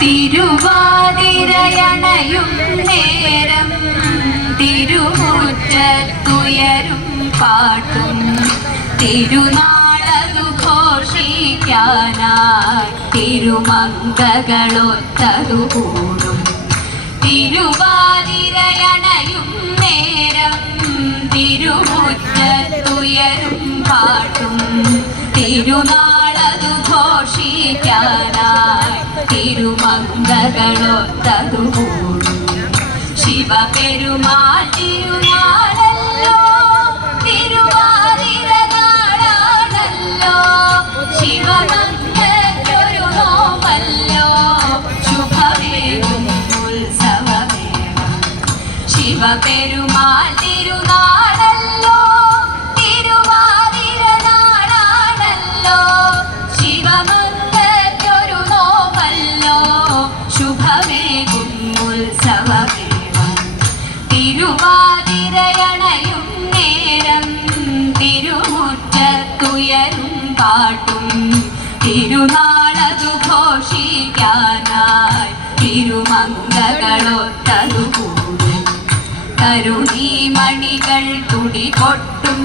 തിരുവാതിരയണയും നേരം തിരുമുറ്റത്തുയരും പാട്ടും തിരുനാളതു ഘോഷിക്കാനായി തിരുമംഗകളൊത്തതു കൂടും. തിരുവാതിരയണയും നേരം തിരുമുറ്റത്തുയരും പാട്ടും തിരുനാളതു ഘോഷിക്കാനായി തിരുമംഗകളൊത്തതു കൂടും. ശിവപെരുമാൾ തിരുനാളല്ലോ, തിരുവാതിര നാളാണല്ലോ, ശിവമംഗളൊരു നോമല്ലോ, ശുഭമേകും ഉത്സവമേളം. ശിവപെരുമാൾ തിരുനാളല്ലോ, തിരുവാതിര നാളാണല്ലോ, ശിവമംഗളൊരു നോമല്ലോ, ശുഭമേകും ഉത്സവമേളം. തിരുവാതിരയണയും നേരം തിരുമുറ്റത്തുയരും പാട്ടും തിരുനാളതു ഘോഷിക്കാനായി തിരുമംഗകളൊത്തതു കൂടും. തരുണീമണികൾ തുടികൊട്ടും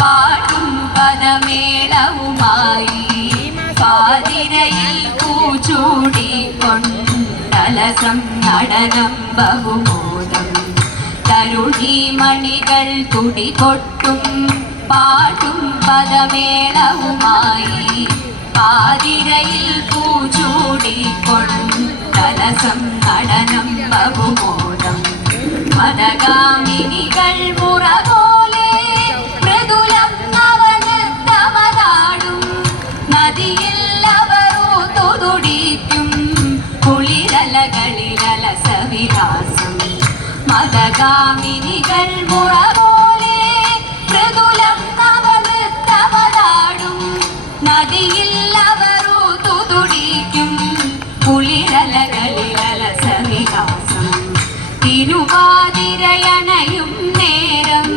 പാട്ടും പദമേളവുമായി പാതിരയിൽ പൂച്ചൂടിക്കൊണ്ടലസം നടനം ബഹുമോദം. തരുണീമണികൾ തുടികൊട്ടും പാട്ടും പദമേളവുമായി പാതിരയിൽ പൂച്ചൂടിക്കൊണ്ടലസം നടനം ബഹുമോദം. മദഗാമിനികൾ മുറ പോലെ മൃദുലം നവനൃത്തമതാടും നദിയിൽ അവരു തുടിക്കും കുളിരലകളിലലസവിലാസം. മദഗാമിനികൾ മുറ പോലെ മൃദുലം നവനൃത്തമതാടും നദിയിൽ അവരു തുടിക്കും കുളിരലകളിലലസവിലാസം. തിരുവാതിരയണയും നേരം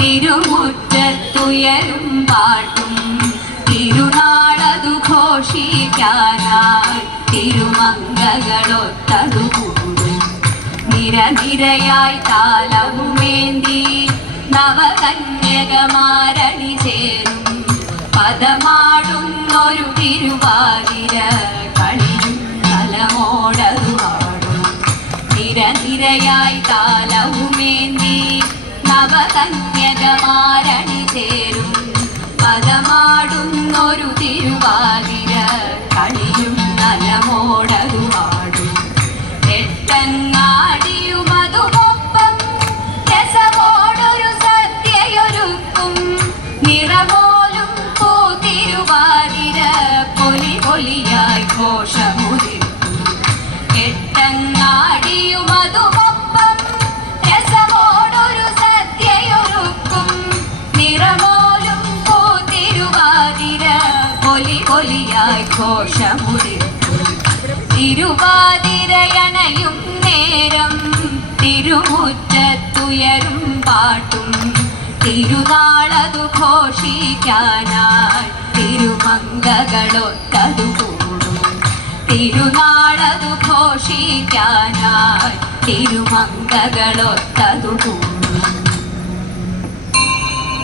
തിരുമുറ്റത്തുയരും പാട്ടും തിരുനാളതു ഘോഷിക്കാനായി തിരുമംഗകളൊത്തതു കൂടും. നിരനിരയായി താലവുമേന്തി നവകന്യകമാരണി ചേരും പദമാടും ഒരു തിരുവാതിര കളിയും തലമോടതു പാടും. നിരനിരയായി താലവുമേന്തി നവകന്യകമാരണി ചേരും പദമാടും ഒരു തിരുവാതിര കളിയും തലമോടതു പാടും. എട്ടങ്ങാടിയുമതുമൊപ്പം രസമോടൊരു സദ്യയൊരുക്കും നിറമോലും പൂത്തിരുവാതിര പൊലി പൊലിയായി ഘോഷമുതിർക്കും. എട്ടങ്ങാടിയുമതുമൊപ്പം രസമോടൊരു സദ്യയൊരുക്കും നിറമോലും പൂത്തിരുവാതിര പൊലി പൊലിയായി ഘോഷമുതിർക്കും. തിരുവാതിരയണയും നേരം തിരുമുറ്റത്തുയരും പാട്ടും തിരുനാളതു ഘോഷിക്കാനായി തിരുമംഗകളൊത്തതു കൂടും. തിരുനാളതു ഘോഷിക്കാനായി തിരുമംഗകളൊത്തതു കൂടും.